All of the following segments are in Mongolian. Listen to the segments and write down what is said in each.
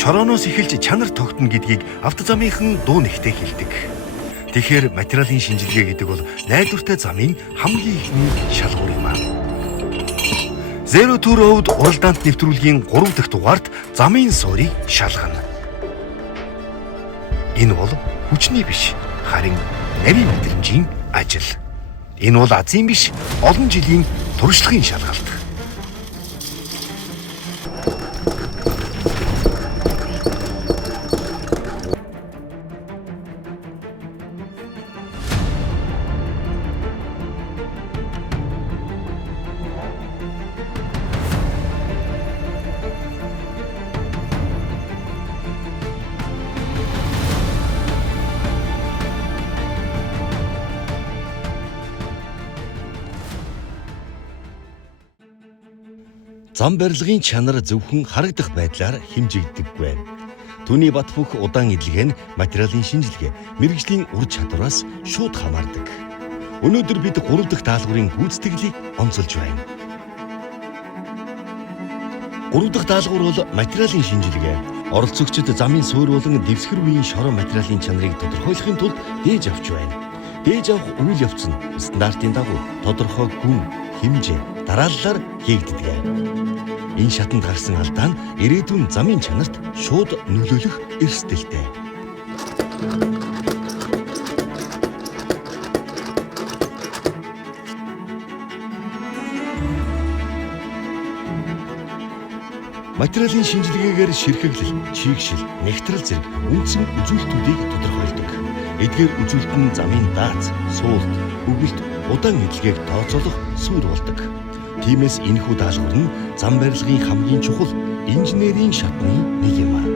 шорооноос эхэлж чанар тогтно гэдгийг автозамынхан дуу нэгтээ хэлдэг. Тэгэхээр материалын шинжилгээ гэдэг бол найдвартай замын хамгийн ихний шалгуур юм аа. Zero to Road уралдаант нэвтрүүлгийн 3 дахь дугаарт замын суурийг шалгана. Энэ бол хүчний биш, харин нарийн мэдрэмжийн ажил. Энэ бол азийн биш, олон жилийн туршлагын шалгалт. Зам барилгын чанар зөвхөн харагдах байдлаар хэмжигддэггүй. Түүний бат бөх удаан эдлэг нь материалын шинжилгээ, мэрэгжлийн ур чадвараас шууд хамаардаг. Өнөөдөр бид 3 дахь даалгаврын гүйцэтгэлийг онцолж байна. 3 дахь даалгавар бол материалын шинжилгээ. Оролцогчид замын суур болон дэвсгэр үеийн шороо материалын чанарыг тодорхойлохын тулд дээж авч байна. Дээж авах үйл явц нь стандартын дагуу тодорхой гүн, хэмжээ, дарааллаар хийгддэг. Энэ шатанд гарсан алдаа нь ирээдүйн замын чанарт шууд нөлөөлөх эрсдэлтэй. Материалын шинжилгээгээр ширхэглэл, чийгшил, нэгтрэл зэрэг үндсэн үзүүлэлтүүдийг тодорхойлдог. Эдгээр үзүүлэлт нь замын дааз, суулт, өгөлт, удаан эдлэгийг тооцоолох суурь болдог. Тиймээс энэхүү даалгавар нь зам барилгын хамгийн чухал инженерийн шатны нэг юм аа.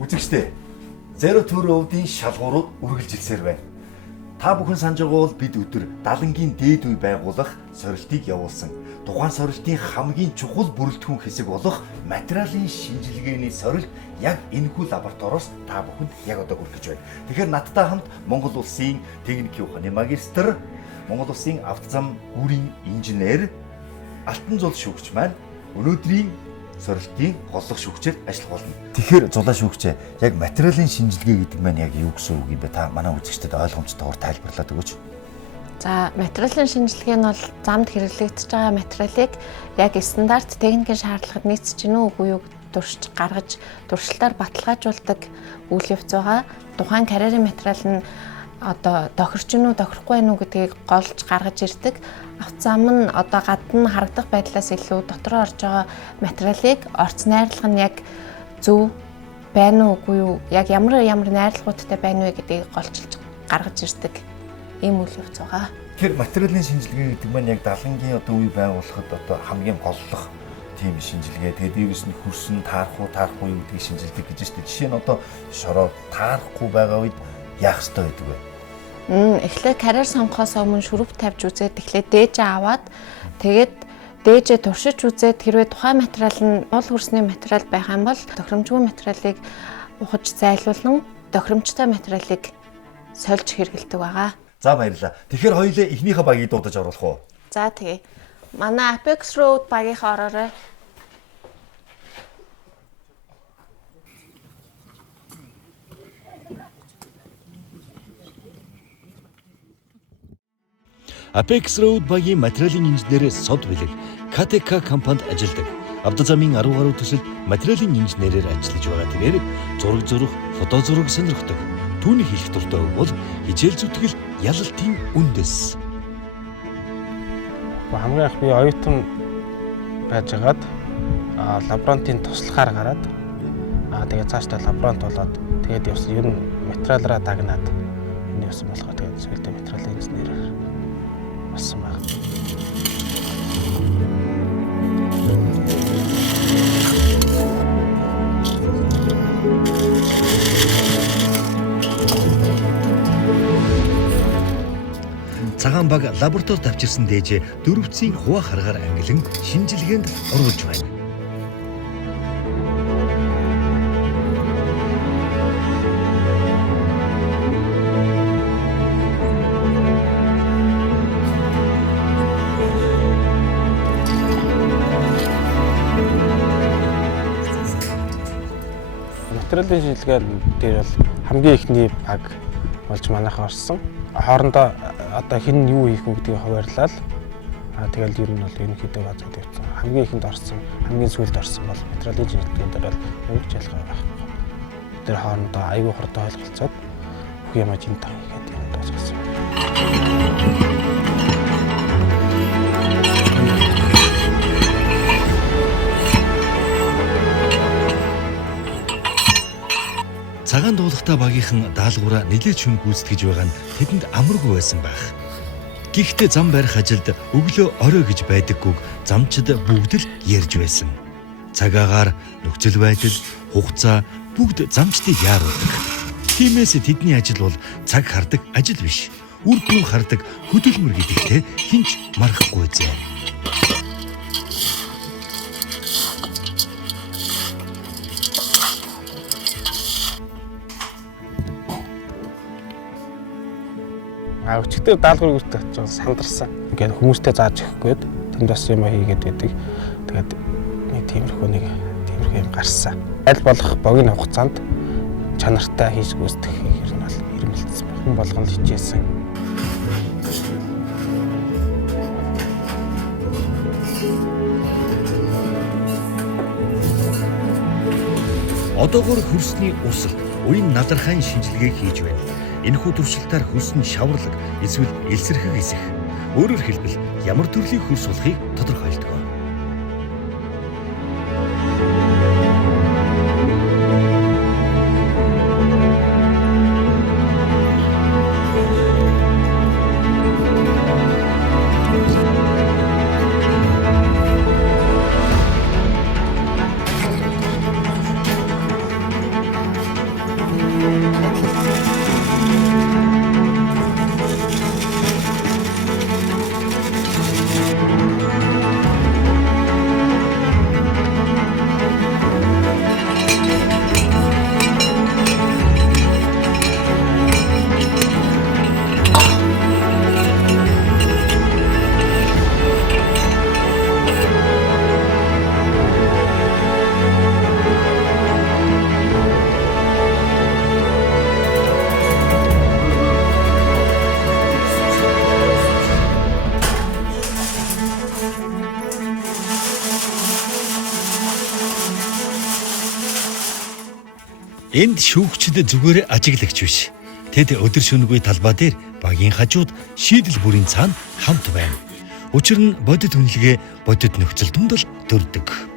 Үзэгчдээ Zero to Road-ийн шалгуурууд үргэлжилсээр байна. Та бүхэн санаж байгаа бол бид өдөр далангийн дээд үе байгуулах сорилтыг явуулсан. Тухайн сорилтын хамгийн чухал бүрэлдэхүүн хэсэг болох материалын шинжилгээний сорилт яг энэхүү лабораториос та бүхэнд яг одоо хүргэж байна. Тэгэхээр надтай хамт Монгол Улсын техникийн ухааны магистр, Монгол Улсын автозам гүрийн инженер Алтан Зул шүүгч маань өнөөдрийн сорилтын голлох шүүгчээр ажиллах болно. Тэгэхээр зулаа шүүгчээ яг материалын шинжилгээ гэдэг маань яг юу гэсэн үг юм бэ? Та манай үзэгчдэд ойлгомжтойгоор тайлбарлаад өгөөч. За, материалын шинжилгээ нь бол замд хэрэглэгдэж байгаа материалыг яг стандарт техникийн шаардлагад нийцэж гинүү үгүй юу туршиж гаргаж туршилтаар баталгаажуулдаг үйл явц байгаа. Тухайн карьерийн материал нь одоо тохирч гинүү тохирохгүй байна уу гэдгийг голж гаргаж ирдэг. Автозам нь одоо гадна харагдах байдлаас илүү дотроо орж байгаа материалыг орц найрлага нь яг зөв байна уу үгүй юу, яг ямар найрлагуудтай байна вэ гэдгийг голчилж гаргаж ирдэг ийм үйл явц байгаа. Тэгэхээр материалын шинжилгээ гэдэг маань яг далангийн одоо үе байгуулахад одоо хамгийн голлох тийм шинжилгээ. Тэгээд дээрээс нь хөрсөн таарахгүй юу гэдгийг шинжилдэг гэж байна. Жишээ нь одоо шороо таарахгүй байгаа үед яах ёстой гэдэг вэ? Эхлээд карьер сонгохоос өмнө шүрэг тавьж үзээд эхлээд дээжээ аваад тэгээд дээжээ туршиж үзээд хэрвээ тухайн материал нь уул хөрсний материал байх юм бол тохиромжгүй материалыг ухаж зайлуулан тохиромжтой материалыг сольж хэрэглэдэг байгаа. За баярлалаа. Тэгэхээр хоёулаа эхнийхээ багийг дуудаж оруулах уу? За тэгье. Манай Apex Road багийнхаа ороорой. Apex Road багийн материалын инженерээс сод бэлэг КТК компанид ажилладаг. Автозамын 10 гаруй төсөлд материалын инженерээр ажиллаж байгаа тэрээр зураг зурах, фото зураг сонирхдог. Түүний хэлэх дуртай бол хичээл зүтгэл ялалтын үндэс. Хамгийн их би оюутан байжгаад лаборантын туслахаар гараад тэгээд цаашдаа лаборант болоод тэгээд явсан ер нь материалаараа дагнаад энэ явсан болохоор тэгээд сүүлдээ материалын инженерээр болсон байна. Цагаан баг лабораторид авчирсан дээжээ дөрвцийн хуваа харгаар ангилан шинжилгээнд оруулж байна. материалын шинжилгээ дээр бол хамгийн ихний баг болж манайхаа орсон. Хоорондоо одоо хэн юу хийх үү гэдгийг хуваарлал. Тэгэл ер нь бол ерөнхийдөө базаад явсан. Хамгийн ихэнд орсон, хамгийн сүүлд орсон бол материалын шинжилгээ дээр бол өнгөч ялгаа байхгүй. Тэр хоорондоо аюул хурдан ойлголцоод бүх юм ажинтаа хийгээд юм дуусгасан. Цагаан дуулахтаа багийнхан даалгавраа нэлээд шүн гүйцэтгэж байгаа нь тэдэнд амаргүй байсан байх. Гэхдээ зам барих ажилд өглөө орой гэж байдаггүйг замчид бүгд л ярьж байсан. Цагаагаар нөхцөл байдал, хугацаа бүгд замчдыг яаруулдаг. Тиймээс тэдний ажил бол цаг хардаг ажил биш. Үр дүн хардаг хөдөлмөр гэдэгтээ хинч марахгүй зэ. Өчигдөр даалгаврыг үртэж байгаа сандарсан. Ингээд хүмүүстэй зааж өгөхгүйд тэнд бас юм хийгээд байдаг. Тэгээд нэг тиймэрхүү юм гарсан. Аль болох богино хугацаанд чанартай хийж гүйцэтгэх хэрэг нь бол ирмэлцсэн. Хүн болгон л хичээсэн. Одоогоор хөрсний усал, уян надархайн шинжилгээг хийж байна. Энэхүү туршилтаар хөрс нь шаварлаг эсвэл элсэрхэг эсэх. Өөрөөр хэлбэл ямар төрлийн хөрс болохыг тодорхойлдог. Энд шүүгчд зүгээр ажиглагч биш. Тэд өдөр шөнөгүй талбай дээр багийн хажууд шийдэл бүрийн цаана хамт байна. Учир нь бодит үнэлгээ бодит нөхцөл донд л төрдөг.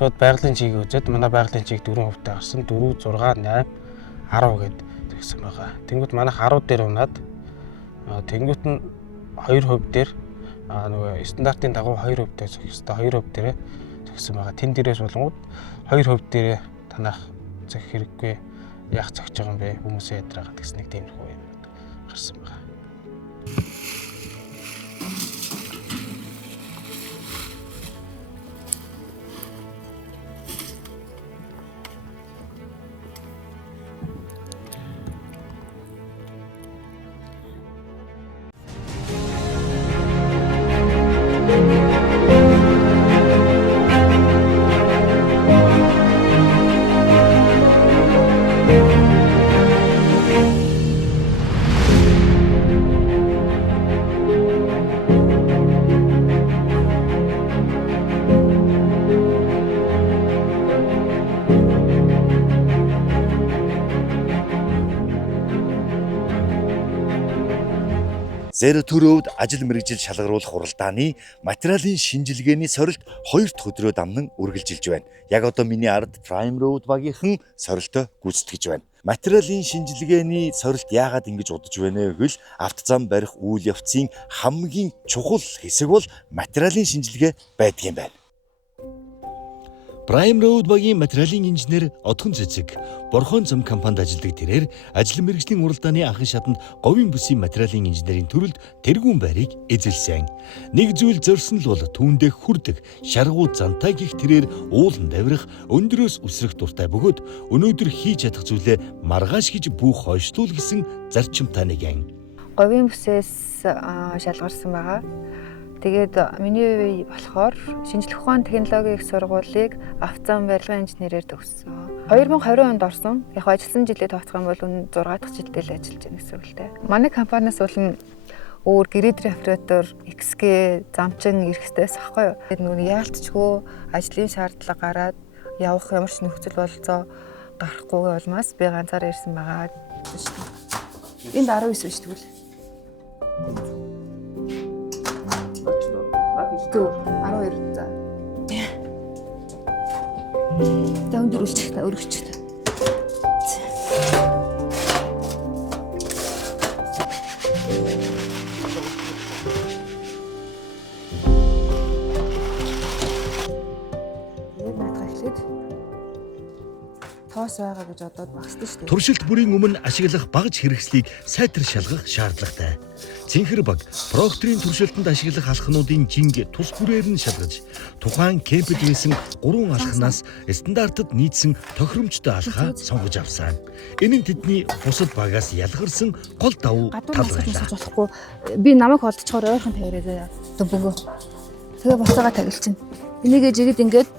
Шууд байгалийн чигийг үзээд манай байгалийн чиг 4% гарсан 4, 6, 8, 10 гэд тэгсэн байгаа. Тэнгүүт манайх 10 дээр унаад тэнгүүт нь 2% дээр нөгөө стандартын дагуу 2% дээр зөвхөстэй 2% дээр зөвхсөн байгаа. Тэн дээрээс болгоод 2% дээр танах зөх хэрэггүй яах зогч байгаа юм бэ? Хүмүүсээ ядраагаад гэсэн нэг тиймэрхүү юм гарсан байгаа. Зэро төрөвд ажил мэргэжил шалгаруулах хуралдааны материалын шинжилгээний сорилт 2 дахь өдрөө дамнан үргэлжилж байна. Яг одоо миний ард Prime Road багийнхан сорилтоо гүйцэтгэж байна. Материалын шинжилгээний сорилт яагаад ингэж удаж байна вэ гэвэл автозам барих үйл явцын хамгийн чухал хэсэг бол материалын шинжилгээ байдаг юм байна. Prime Road багийн материалын инженер Отхон Цэцэг Борхон зам компанид ажилладаг тэрээр ажил мэргэжлийн уралдааны анхан шатанд говийн бүсийн материалын инженерийн төрөлд тэргүүн байрыг эзэлсэн. Нэг зүйл зорьсон л бол түүндээ хүрдэг шаргуу зантай гих тэрээр уулан давирах өндөрөөс үсрэх дуртай бөгөөд өнөөдөр хийж чадах зүйлээ маргааш гэж бүх хойшлуул гэсэн зарчимтай нэгэн. Говийн бүсээс шалгарсан байгаа. Тэгээд миний үе болохоор шинжлэх ухааны технологийн их сургуулийг автозан барилгын инженерээр төгссөн. 2020 онд орсон. Яг ажилласан жилээ тооцох юм бол 6 дахь жилдээ л ажиллаж байна гэсэн үг л дээ. Манай компаниас бол өөр гэрээдрийн оператор, XG, замчин ирэхтэйс ахгүй юу. Тэгээд нөгөө яалтчгүй ажлын шаардлага гараад явах ямар ч нөхцөл болцоо гарахгүй болмаас би ганцаараа ирсэн байгаа шүү дээ. Энд 19 биш тэгвэл. Түү 12 за. За өндөрүүлчих та өргөчих та. Яг наадах эхлээд тоос байгаа гэж одоод багсдаг шүү дээ. Туршилт бүрийн өмнө ашиглах багж хэрэгслийг сайтар шалгах шаардлагатай. Цэнхэр баг Procter-ийн туршилтанд ашиглах алхнуудын жинг тус бүрээр нь шалгаж, тухайн кемпэд хийсэн 3 алхнаас стандартад нийцсэн тохиромжтой алхаа сонгож авсан. Энэ нь тэдний бусад багаас ялгарсан гол давуу тал байлаа. Болохгүй. Би намайг холдчихоор ойрхон тавиараа бөгөө. Тэгээ буцаага тагилчин. Энийгээ жигэд ингээд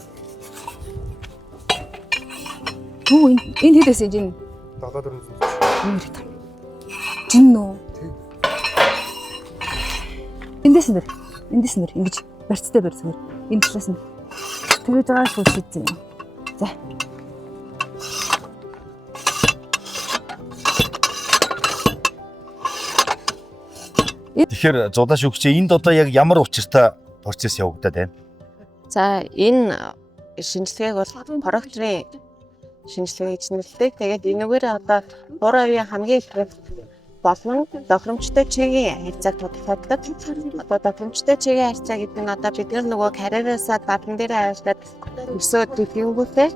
Түү энэ хэдээс жин 74. Америк там. Жин нөө. Эндээс нэр ингэж барьцтай барьсан. Энэ талаас нь тэгэж байгаа шүү шийдсэн. За. Тэгэхээр зудаа шүгчээ энд одоо яг ямар учиртай процесс явагдаад байна? За энэ шинжилгээг бол Procter-ийн шинжилгээ гэж нэрлэдэг. Тэгээд энэгээр одоо буурын хамгийн их болон тохиромжтой чигийн харьцааг тодорхойлдог. Одоо тохиромжтой чигийн харьцаа гэдэг нь одоо бид нөгөө карьераасаа дадан дээр ажиллаад өсөөд дэлгэнгүүтээ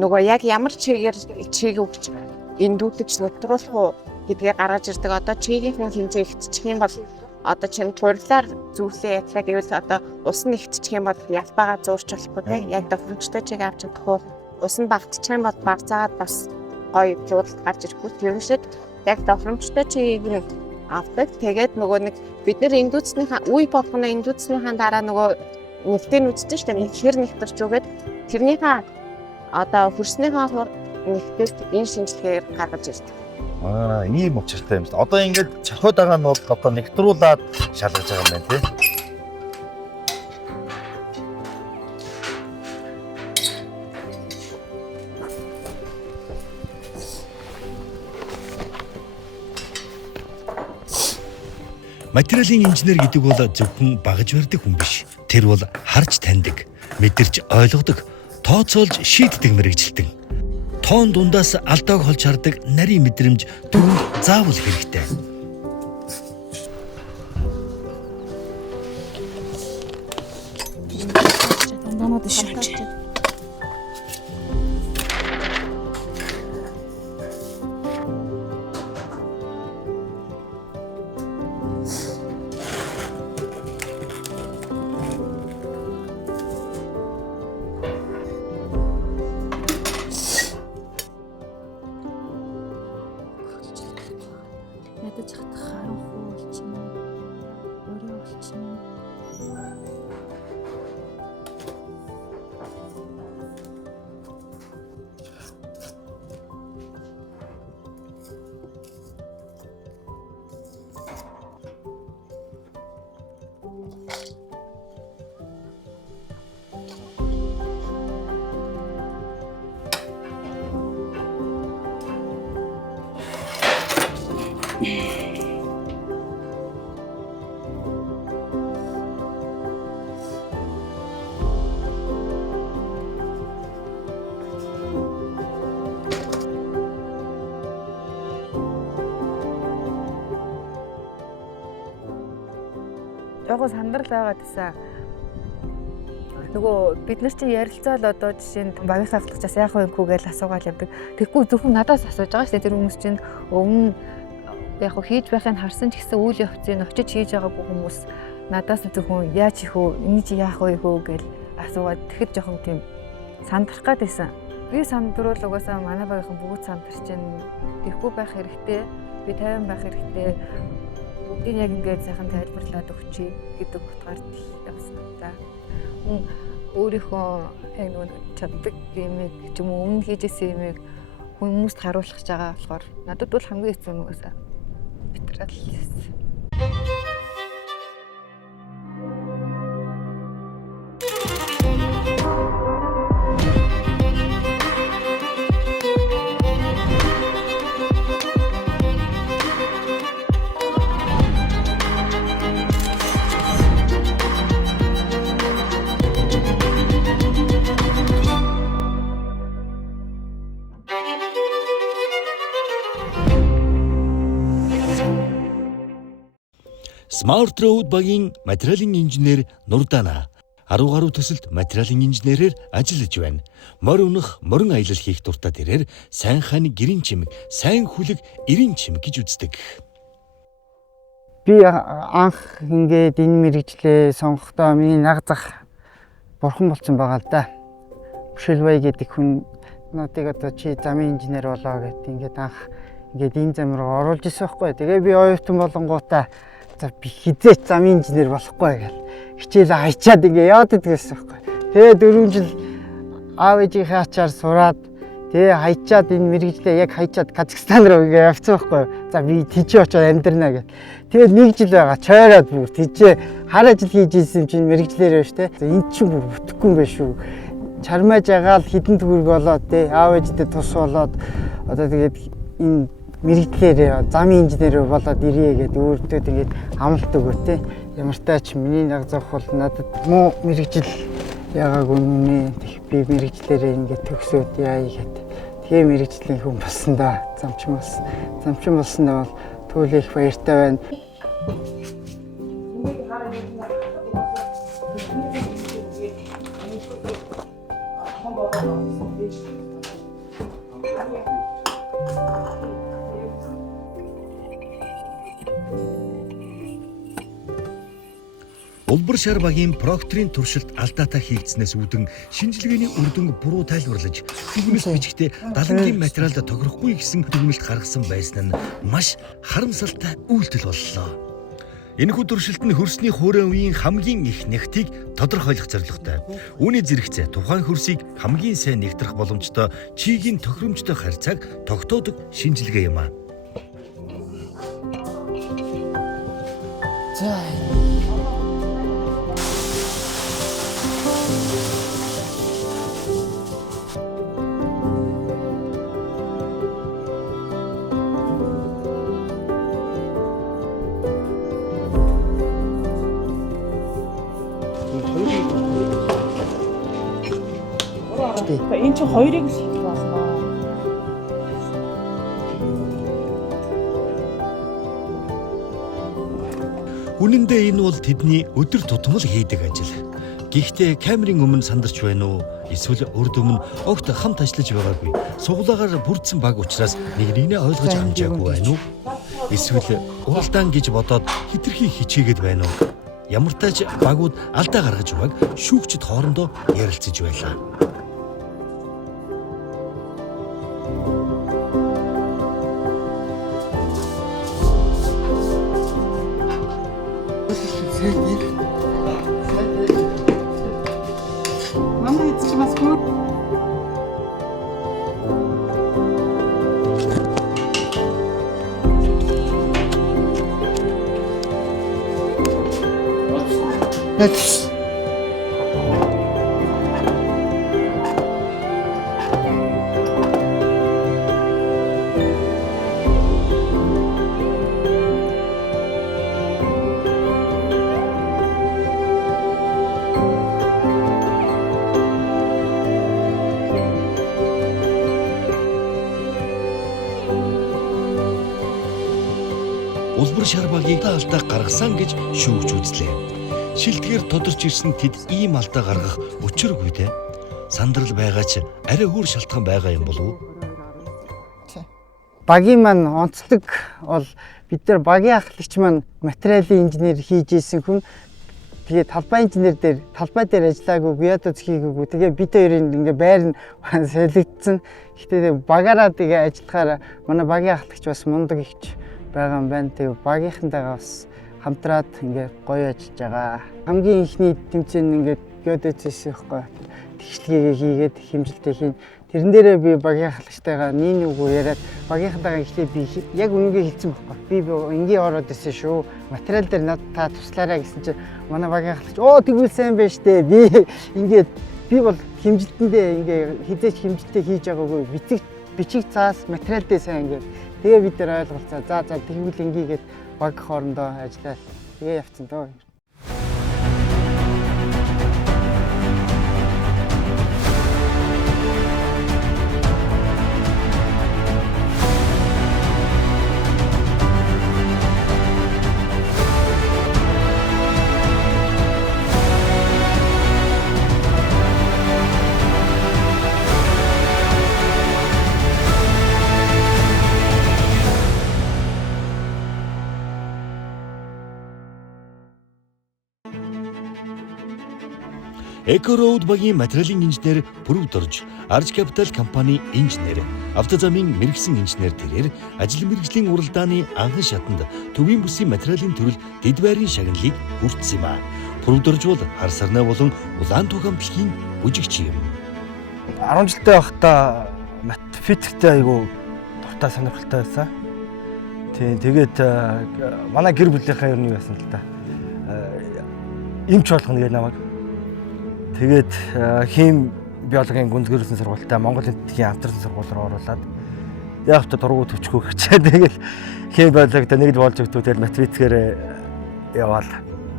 нөгөө яг ямар чигээр чиг өгч эндүүдэж нутруулах уу гэдгийг гаргаж ирдэг. Одоо чигийн хэмжээ ихтчих юм бол одоо чинь турлаар зүйлээ ядлаа гэвэл одоо ус нь ихтчих юм бол ялбаага зуурч болохгүй тийм яг тохиромжтой чиг авч чадах уу ус нь багтчих юм бол багцаагаад бас гоё жуулт гарч ирэхгүй тэрнэшэд яг тохиромжтой чигийг нь авдаг. Тэгээд нөгөө нэг бид нар эндүүцнийхээ үе болгоно эндүүцнийхээ дараа нөгөө нэгтэн үздэг шүү дээ. Хэр нэгтэрч үгээд тэрнийхээ одоо хөрснийхээ нэгтэд энэ шинжилгээр гаргаж ирдэг. Ийм учиртай юм шүү дээ. Одоо ингээд чахууд байгаа нь бол одоо нэгтрүүлээд шалгаж байгаа юм байна тий. Материалын инженер гэдэг бол зөвхөн багаж барьдаг хүн биш. Тэр бол харж таньдаг, мэдэрч ойлгодог, тооцоолж шийддэг мэрэгжилтэн. Тоон дундаас алдааг холж хардаг нарийн мэдрэмж түүнд заавал хэрэгтэй. Намайг шүүж. Ядаж хатах харанхуй болчихно. Өөрөө болчихно. Жогоо сандрал байгаад байсан. Нөгөө бид нар чинь ярилцаал одоо жишээнд багийнхаа ахлагчаас яах вэ гэж асуугаал явдаг. Тэгэхгүй зөвхөн надаас асууж байгаа шүү дээ. Тэр хүмүүс чинь өмнө яг хийж байхыг харсан ч гэсэн үйл явцыг очиж хийж байгаагүй хүмүүс надаас зөвхөн яаж хийх вэ? Эний чи яах вэ гэж асуугаад тэгэхэд жоохон тийм сандрах гэдээсэн. Би сандрал угаасаа манай багийнхан бүгд сандарч байна. Тэгэхгүй байх хэрэгтэй. Би 50 байх хэрэгтэй. Бүгдийг яг ингээд сайхан тайлбарлаад өгчий гэдэг утгаар явсан та. Өөрийнхөө яг нэг чаддаг юмыг ч юм уу өмнө хийжсэн юмыг хүмүүст харуулах гэж байгаа болохоор надад бол хамгийн хэцүү нь угаасаа материал байсан. Smart Road багийн материалын инженер Нурдана 10 гаруй төсөлд материалын инженерээр ажиллаж байна. Морь унах, морин аялал хийх дуртай тэрээр сайн хань гэрийн чимэг, сайн хүлэг эрийн чимэг гэж үздэг. Би анх ингээд энэ мэрэгчлээ сонгохдоо миний наг зах бурхан болсон байгаа л да. Бүшэлбай гэдэг хүн надыг одоо чи замын инженер болоо гэдэг ингээд анх ингээд энэ зам руу оруулж ирсэн байхгүй. Тэгээ би оюутан болонгуудаа за би хизээч замын инженер болохгүй гэл хичээлээ хайчаад ингээ яваад идэгсэн байхгүй. Тэгээ 4 жил аав ээжийнхээ ачаар сураад тэгээ хайчаад энэ мэрэгжлээ яг хайчаад Казахстан руу ингээ явцсан байхгүй. За би тийч очоод амьдрнаа гэл. Тэгээ 1 жил байгаа чойроод бүр тийчээ хараа жил хийж ийсэн чинь мэрэгжлэр байж тээ. Энд чинь бүр бүтэхгүй юм байна шүү. Чармааж агаал хідэн төгрөг болоод тий аав ээжтэй тус болоод одоо тэгээд энэ мэрэгдлэр замын инженер болоод ирээ гэдэг өөртөө тэгээд амлалт өгөө те. Ямар тач миний наг зах бол надад муу мэрэгжил яагаагүй нүнэ. Би мэрэгчлэрээ ингээд төгсөөд яая гэдэг. Тэгээ мэрэгжлийн хүн болсон да. Замчин болсон. Замчин болсондоо бол туул их баяртай байна. Улбар шар багийн Procter-ийн туршилт алдаатай хийгдснээс үүдэн шинжилгээний үр дүн буруу тайлбарлаж дүгнэлт бичгтээ далангийн материалд тохирохгүй гэсэн дүгнэлт гаргасан байсан нь маш харамсалтай үйлдэл боллоо. Энэхүү туршилт нь хөрсний хуурай үеийн хамгийн их нэгтийг тодорхойлох зорилготой. Үүний зэрэгцээ тухайн хөрсийг хамгийн сайн нэгтрэх боломжтой чигийн тохиромжтой харьцааг тогтоодог шинжилгээ юм а. За энэ чинь хоёрыг шийдэх болно. Үнэн дээр энэ бол тэдний өдөр тутмал хийдэг ажил. Гэхдээ камерын өмнө сандарч байна уу? Эсвэл урд өмнө огт хамт ажиллаж байгаагүй. Суглаагаар бүрдсэн баг учраас нэгнийгээ ойлгож амжаагүй байна уу? Эсвэл уралдаан гэж бодоод хитрхи хичээгээд байна уу? Ямар тач багууд алдаа гаргаж байгааг шүүгчд хоорондоо ярилцаж байлаа. Улбар шар багийг алдаа гаргасан гэж шүүгч үзлээ. шилдгээр тодорч ирсэн тэд ийм алдаа гаргах учиргүй дээ. Сандрал байгаа ч арай өөр шалтгаан байгаа юм болов уу? Багийн маань онцлог бол бид нар багийн ахлагч маань материалын инженер хийж исэн хүн. Тэгээ талбай инженер дээр талбай дээр ажиллаагүй, ядаж хийгээгүй. Тэгээ бид хоёрын ингээ байр нь солигдсон. Гэхдээ багаараа тэгээ ажиллахаар манай багийн ахлагч бас мундаг ихч байгаа юм байна. Тэгээ багийнхантайгаа бас хамтраад ингээ гоё ажиллаж байгаа. Хамгийн ихний тэмцээн ингээ геодезис ихгүй. Тэгшлэгээ хийгээд хэмжилтээ хийн. Тэрэн дээрээ би багийн ахлагчтайгаа нэг үгүй яриад багийнхантайгаа ихлээр би яг үнэгээ хэлсэн байхгүй. Би энгийн ороод ирсэн шүү. Материал дээр над та туслаарай гэсэн чинь манай багийн ахлагч тэгвэл сайн байж тээ. Би ингээд би бол хэмжилтэндээ ингээ хизээч хэмжилтээ хийж байгаагүй. Бичиг цаас материал дээр сайн ингээд тэгээ бид нар ойлголцоо. За тэгвэл ингэгээд баг хоорондоо ажиллаад тэгээ явцсан дөө. Экороуд багийн материалын инженер Пүрэв Дорж, Арж Капитал компани инженер, автозамын мэрэгсэн инженер тэрээр ажил мэргэжлийн уралдааны анхан шатанд төвийн бүсийн материалын төрөл дэд байрын шагналыг хүртсэн юм а. Пүрэв Дорж бол хар сарнай болон улаан туг хамтлагийн бүжигч юм. 10 жилдээ байхдаа физиктэй айгу дуртай сонирхолтой байсан. Тэгээд манай гэр бүлийнхаа ер нь юу байсан л та. Эмч болгоно гэж намайг. Тэгээд хим биологийн гүнзгийрсэн сургуультай Монгол Энэтхэгийн хамтарсан сургууль руу оруулаад яг та дургуй төвчгөө гэчээ. Тэгэл хим биологид нэгд болж өгдөө тэгэл математикээр яваал.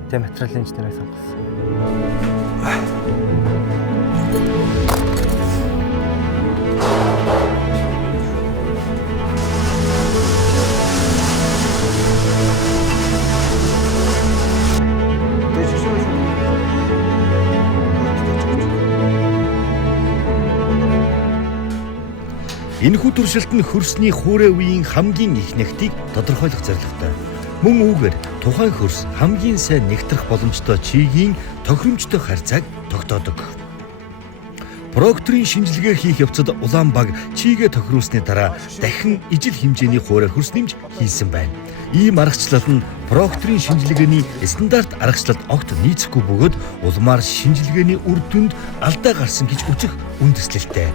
Тэг материалын инженерээ сонгосон. Энэхүү туршилт нь хөрсний хуурай үеийн хамгийн их нэгтийг тодорхойлох зорилготой. Мөн үүгээр тухайн хөрс хамгийн сайн нэгтрэх боломжтой чигийн тохиромжтой харьцааг тогтоодог. Прокторын шинжилгээ хийх явцад улаан баг чигээ тохируулсны дараа дахин ижил хэмжээний хуурай хөрс нэмж хийсэн байна. Ийм аргачлал нь Прокторын шинжилгээний стандарт аргачлалд огт нийцэхгүй бөгөөд улмаар шинжилгээний үр дүнд алдаа гарсан гэж үзэх үндэслэлтэй.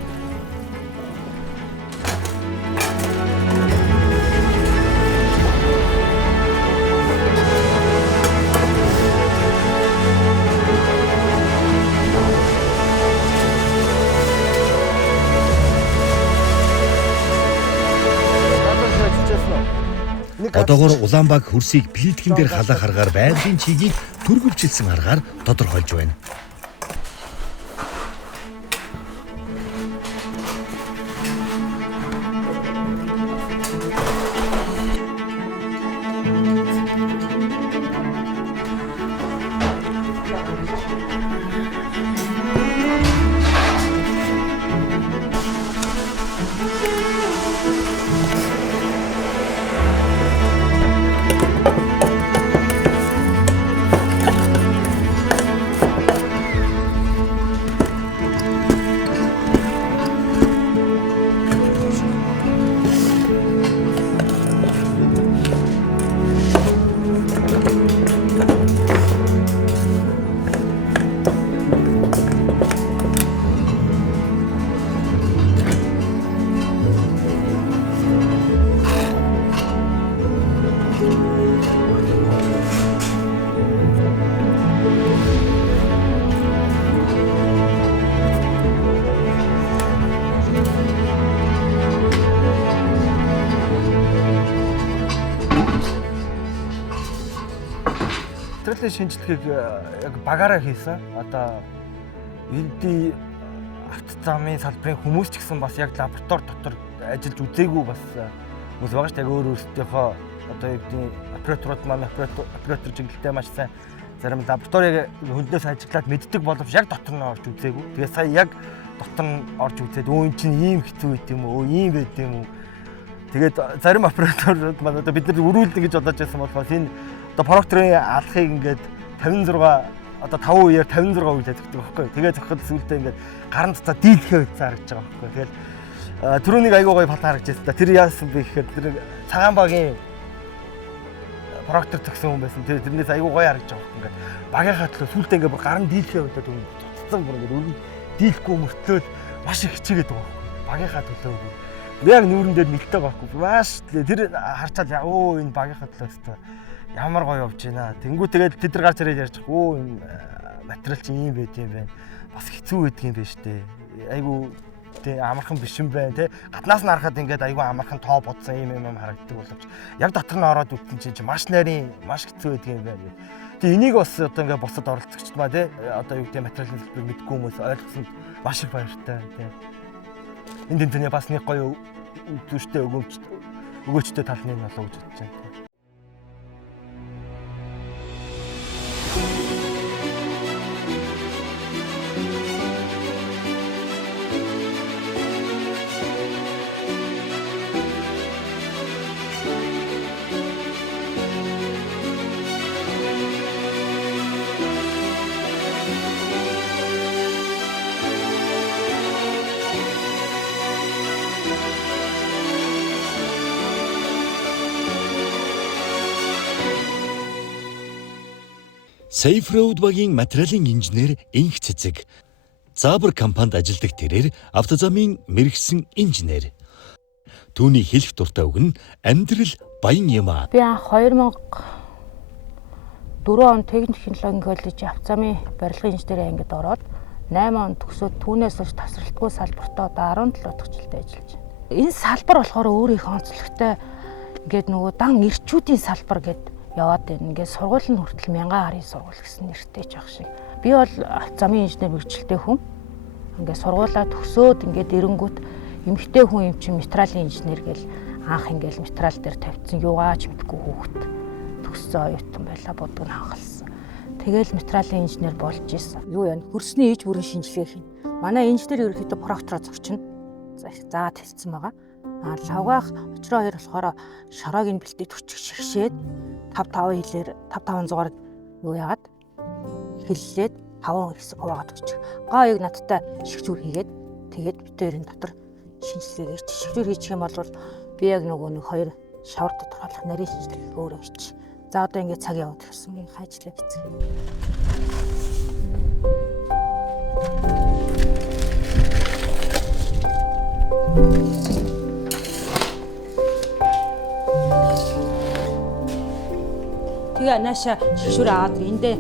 Одоогоор Улаанбааг хөрсийг плитгэн дээр халаах аргаар байгалийн чигийг түргэвчилсэн аргаар тодорхойлж байна. Материалын шинжилгээг яг багаараа хийсэн. Одоо эндий автозамын салбарын хүмүүс ч гэсэн бас яг лаборатори дотор ажиллаж үзээгүй бас хүмүүс байгаа шүү дээ. Яг өөр өөрсдийнхөө одоо юу гэдэг операторууд маань оператор чиглэлтэй маш сайн зарим лабораториг хөлнөөс ажиглаад мэддэг боловч яг дотор нь орж үзээгүй. Тэгээ сая яг дотор нь орж үзээд өө эн чинь ийм хэцүү байт юм уу, ийм байт юм уу. Тэгээд зарим операторууд маань одоо бид нар өрүүлнэ гэж бодож байсан болохоос энэ одоо прокторын алхахыг ингээд 56 одоо 5 үеэр 56 үйл ажилладаг байхгүй. Тэгээд зохиол сүултээ ингээд гарын цацаа дийлхээ үтсэн харагдаж байгаа байхгүй. Тэгээд түрүүнийг айгуу гоё фото харагдаж байсан. Тэр яасан бэ гэхээр тэр цагаан багийн проктор төгсөн хүн байсан. Тэрнээс айгуу гоё харагдаж байгаа байхгүй. Ингээд багийнхаа төлөө сүултээ ингээд гарын дийлхээ үтээд юм цуцсан бүр ингээд дийлэхгүй мөртлөө маш их хичээгээд байгаа байхгүй. Багийнхаа төлөө яг нүүрэн дээр нэлтэй байхгүй. Маш тэр харцаад өө энэ багийнхаа төлөө өстой ямар гоё явж байна. Тэнгүү тэгээд тэд нар гарч ирээд ярьж өө энэ материал чинь ийм байт юм байна. Бас хэцүү байдаг юм байна штэ. Айгу тий амархан биш юм байна тий. Гаднаас нь харахад ингээд айгу амархан тоо бодсон юм харагддаг боловч яг дотор нь ороод үтэн чинь маш нарийн маш хэцүү байдаг юм байна. Тэгээ энийг бас одоо ингээд босод оролцогчд маа тий одоо юу гэдэг материалын хэлбэрийг мэдгүй хүмүүс ойлгосон маш их баяртай тий. Энд тэнцэнэ бас нэг гоё үзүүштэй өгөөчтэй тал нь болоо гэж бодож байна. Safe Road багийн материалын инженер Инх Цэцэг. Забар компанид ажилладаг тэрээр автозамын мэрэгсэн инженер. Түүний хэлэх дуртай үг нь амьдрал баян юм аа. Би 2004 он техник технологийн коллеж автозамын барилгын инженерийн ангид ороод 8 он төгсөөд түүнээс хойш тасралтгүй салбартаа одоо 17 дахь жилдээ ажиллаж байна. Энэ салбар болохоор өөрөө их онцлогтой. Ингээд нөгөө дан эрчүүдийн салбар гэдэг яваад байна. Ингээд сургуулийн хүртэл 1000 арын сургууль гэсэн нэртэй ч ах шиг. Би бол автозамын инженер мэргэжилтэй хүн. Ингээд сургуулаа төгсөөд ингээд эренгүүт эмэгтэй хүн юм чинь материалын инженер гэл анх ингээд материал дээр тавьчихсан юугаач мэдгүй хүүхэд төгссөн оюутан байлаа бодгоо хангалсан. Тэгэл материалын инженер болж исэн. Юу яа хөрсний иж бүрэн шинжилгээ хийн. Манай инженер ерөөхдөө проктороо зогчно. Заагаад хэлсэн байгаа. Лавгаах очроо хоёр болохоор шороог нь бэлтээ төрчих шигшээд 5-5 хэлээр 5-500-аар юу яагаад хэллээд 5 хэсэг хуваагаад өгчих. Гоёг надтай шигчүүр хийгээд тэгээд битэрийн дотор шинжилгээ хийж шигчүүр хийчих юм бол би яг нөгөө нэг хоёр шавар тодорхойлох нарийн шинжилгээг өөрөө хийчих. За одоо ингээд цаг яваад гэсэн юм хайжлаа хэцүү. Тэгээ нааша шигшүүр аваад эндээ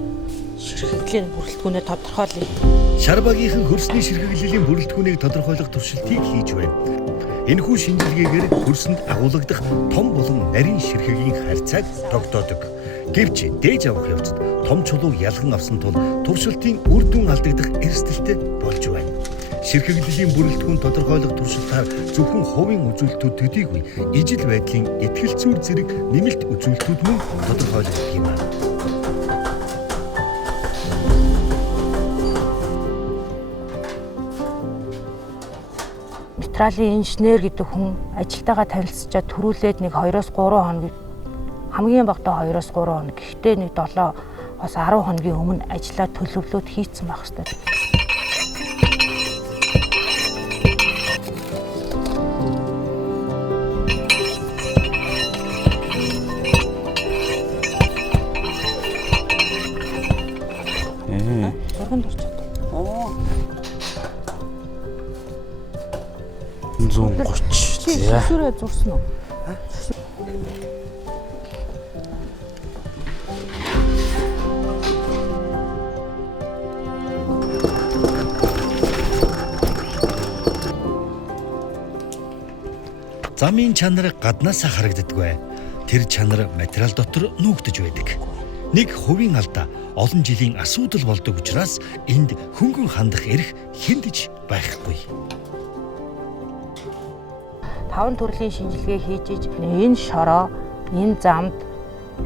ширхэглийн бүрэлдэхүүнээ тодорхойлъё. Шар багийнхан хөрсний ширхэглэлийн бүрэлдэхүүнийг тодорхойлох туршилтыг хийж байна. Энэхүү шинжилгээгээр хөрсөнд агуулгадах том болон нарийн ширхэгийн харьцааг тогтоодог. Гэвч дээж авах явцад том чулуу ялган авсан тул туршилтын үр дүн алдагдах эрсдэлтэй болж байна. Ширхэглэлийн бүрэлдэхүүн тодорхойлох туршилтаар зөвхөн хувийн үзүүлэлтүүд төдийгүй ижил байдлын итгэл зүйр зэрэг нэмэлт үзүүлэлтүүд мөн тодорхойлогдох юм аа. Материалын инженер гэдэг хүн ажилтайгаа танилцчаад төрүүлээд нэг 2-3 хоног хамгийн багадаа 2-3 хоног гэхдээ нэг 7-10 хоногийн өмнө ажиллаа төлөвлөөд хийцэн байх хэрэгтэй. Зурганд орчод. 130. Шигшүүрээ зурсан уу? Замын чанар гаднаасаа харагддаггүй. Тэр чанар материал дотор нүүгдэж байдаг. Нэг хувийн алдаа олон жилийн асуудал болдог учраас энд хөнгөн хандах эрх хэндэж байхгүй. 5 төрлийн шинжилгээ хийж энэ шороо, энэ замд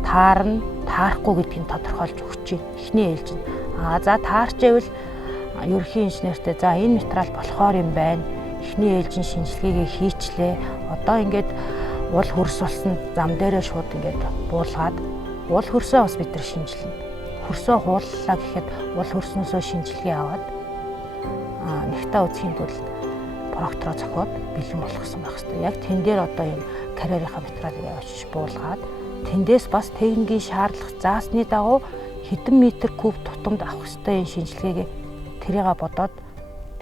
таарна, таарахгүй гэдгийг тодорхойлж өгч байна. Эхний ээлжинд. За таарч ивэл ерөнхий инженертэй за энэ материал болохоор юм байна. Эхний ээлжийн шинжилгээгээ хийчлээ. Одоо ингээд уул хөрс болсон зам дээрээ шууд ингээд буулгаад уул хөрсөө бас бид нар шинжилнэ. Хөрсөө хууллаа гэхэд уул хөрснөөсөө шинжилгээ аваад нэгтээ үзхийн тулд проктороо зохиод бэлэн болгосон байх хэрэгтэй. Яг тэн дээр одоо энэ карьерийнхаа материалыг авчиж буулгаад тэндээс бас техникийн шаардлага заасны дагуу хэдэн метр куб тутамд авах хэрэгтэй энэ шинжилгээгээ тэрийгээ бодоод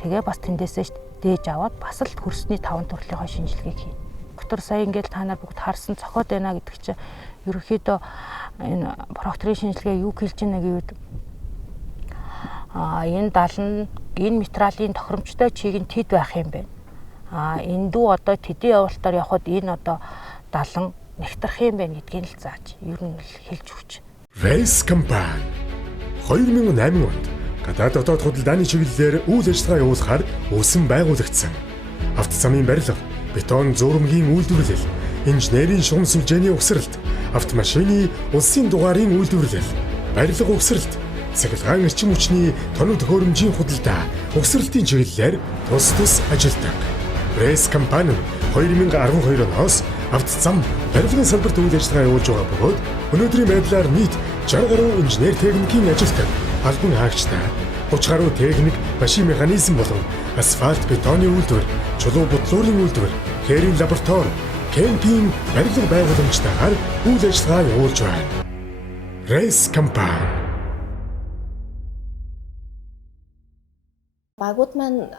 тэгээ бас тэндээсээ дээж аваад бас л хөрсний 5 төрлийн шинжилгээг хийнэ. Доктор сая ингээд та нар бүгд харсан цохоод байна гэдэг чинь ерөнхийдөө энэ прокторын шинжилгээ юу хэлж байна гэвэл энэ дал нь энэ материалын тохиромжтой чийг нь тэд байх юм байна. Эндүү одоо тэдийн явуултаар явхад энэ одоо далан нэгтрах юм байна гэдгийг л зааж ер нь хэлж өгч. Race компани 2008 онд гадаад дотоод худалдааны чиглэлээр үйл ажиллагаа явуулахаар үүсэн байгуулагдсан. Автозамын барилга, бетон зурмгийн үйлдвэрлэл, инженерийн шугам сүлжээний угсралт, автомашины улсын дугаарын үйлдвэрлэл, барилга угсралт, цахилгаан эрчим хүчний тоног төхөөрөмжийн худалдаа, угсралтын чиглэлээр тус ажилладаг. Race компани 2012 оноос автозам, барилгын салбарт үйл ажиллагаа явуулж байгаа бөгөөд өнөөдрийн байдлаар нийт 60 гаруй инженер техникийн ажилтан, албан хаагчтай, 30 гаруй техник, машин механизм болон асфальт бетоны үйлдвэр, чулуу бодлуурын үйлдвэр, хээрийн лаборатори, кемпинг, барилга байгууламжтайгаар үйл ажиллагаа явуулж байна. Race компани. Багууд маань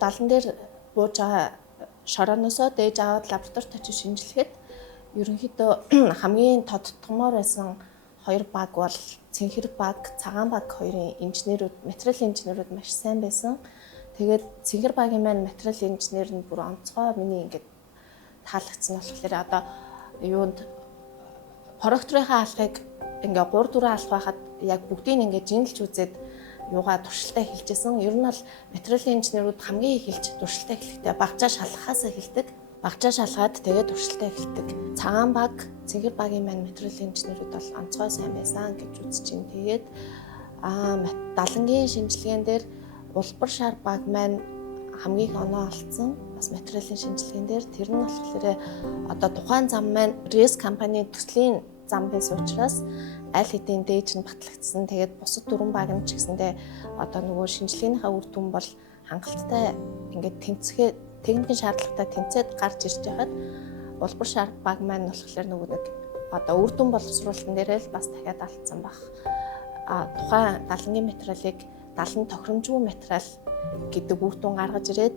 далан дээр бууж байгаа шорооноосоо дээж аваад лабораторид очиж шинжилгээд ерөнхийдөө хамгийн тодтгомоор байсан 2 баг бол цэнхэр баг, цагаан баг хоёрын инженерүүд, материал инженерүүд маш сайн байсан. Тэгээд цэнхэр багийн маань материал инженер нь бүр онцгой миний ингээд таалагдсан болохоор одоо юунд прокторынхаа алхахыг ингээ 3-4 алх байхад яг бүгдийг ингээ жинэлж үзээд юугаа туршилтаа хэлжсэн. Ер нь бол материал инженерүүд хамгийн их хэлж туршилтаа хэлэхдээ багжаа шалгахаас эхэлдэг. Багжаа шалгаад тэгээд туршилтаа эхэлдэг. Цагаан баг, цэнхэр багийн маань материал инженерүүд бол онцгой сайн байсан гэж үзэж байна. Тэгээд далангийн шинжилгээнд дээр улбар шар баг маань хамгийн их оноо олцсон. Бас материалын шинжилгээнд дээр тэр нь болохоор одоо тухайн зам маань Race компани төслийн зам байсан учраас аль хэдийн дээж нь батлагдсан. Тэгээд бусад 4 баг нь ч гэсэндээ одоо нөгөө шинжилгээнийхээ үр дүн бол хангалттай ингээд тэнцэхэд техникийн шаардлагатай тэнцээд гарч ирж байхад улбар шар баг маань болохоор нөгөө нэг одоо үр дүн боловсруулалтын дээрээ л бас дахиад алдсан баг. Тухайн далангийн материалыг далан тохиромжгүй материал гэдэг үр дүн гаргаж ирээд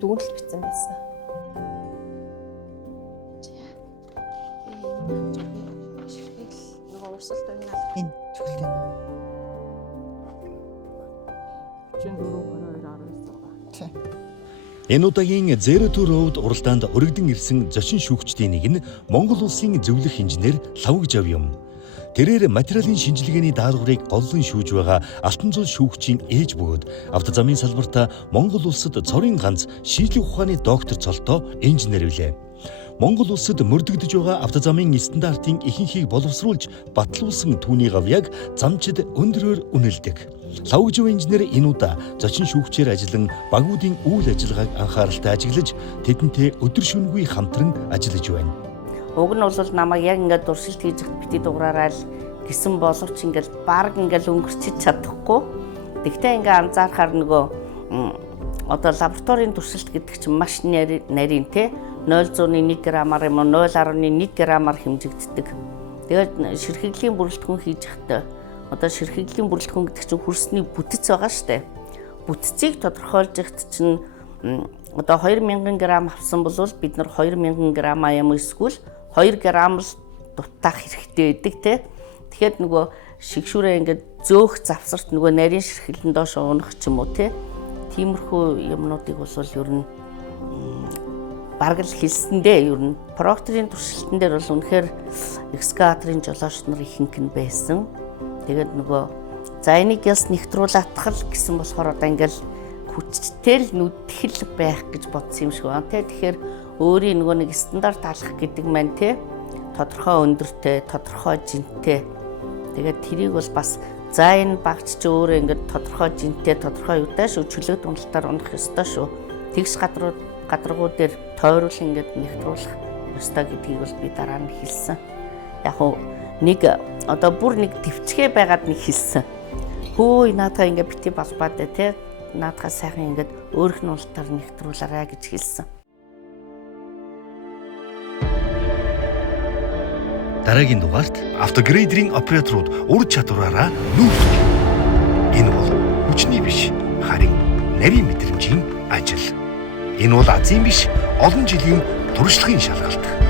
дүгнэлт бичсэн байсан. Энэ чөлөө. Энэ удаагийн Zero to Road уралдаанд өргөдөн ирсэн зочин шүүгчдийн нэг нь Монгол улсын зөвлөх инженер Лавг Жав юм. Тэрээр материалын шинжилгээний даалгаврыг голлон шүүж байгаа Алтан цул шүүгчийн ээж бөгөөд автозамын салбартаа Монгол улсад цорын ганц шинжлэх ухааны доктор цолтой инженер билээ. Монгол улсад мөрдөгдөж байгаа автозамын стандартын ихэнхийг боловсруулж батлуулсан түүний гавьяаг замчид өндөрөөр үнэлдэг. Лавг Жав инженер энэ удаа зочин шүүгчээр ажиллан багуудын үйл ажиллагааг анхааралтай ажиглаж тэдэнтэй өдөр шөнөгүй хамтран ажиллаж байна. Уг нь бол намайг яг ингээд дуршилт хийж ихт бити дугаараа л гисэн боловч ингээд баг ингээд өнгөрчиж чадахгүй. Тэгтээ ингээд анзаархаар нөгөө одоо лабораторийн туршилт гэдэг чинь маш нарийн те 0.1 грамаар юм уу 0.1 грамаар хэмжигддэг. Тэгээд ширхэглийн бүрэлдэхүүн хийж ихтэй одоо ширхэглийн бүрэлдэхүүн гэдэг чинь хөрсний бүтэц байгаа штэ. Бүтцийг тодорхойлж ихт чинь одоо 2000 г авсан бол бид нар 2000 г юм эсвэл 2 г л дутаах хэрэгтэй байдаг те. Тэгэхээр нөгөө шигшүүрээ ингээд зөөх завсарт нөгөө нарийн ширхэлэн доош унах ч юм уу те. Тиймэрхүү юмнуудыг бол ер нь бараг л хэлсэндээ ер нь прокторын туршилтан дээр бол үнэхээр экскаваторын жолооч нар ихэнх нь байсан. Тэгээд нөгөө за энийг яс нэвтрүүлаатгах л гэсэн болохоор одоо ингээл хүчтэй л нүдхэл байх гэж бодсон юм шиг байна те. Тэгэхээр өөрийн нөгөө нэг стандарт алах гэдэг маань те тодорхой өндөртэй, тодорхой жинтэй. Тэгээд тэрийг бол бас за энэ багч чи өөрөө ингээд тодорхой жинтэй, тодорхой юутай шүү, чөлөөт уналтаар унах ёстой шүү. Тэгш гадаргуу дээр тойруулан ингээд нэгтрүүлэх ёстой гэдгийг бол би дараа нь хэлсэн. Яг уу нэг одоо бүр нэг төвчгээ байгаад нэг хэлсэн. Хөөе наадаа ингээд бити бас бадэ те. Наадаа сайхан ингээд өөрх нь ултаар нэгтрүүлээрэ гэж хэлсэн. Дараагийн дугаарт автогрейдерийн операторууд ур чадвараараа нүүртэж. Энэ бол хүчний биш, харин нарийн мэдрэмжийн ажил. Энэ бол азийн биш, олон жилийн туршлагын шалгалт.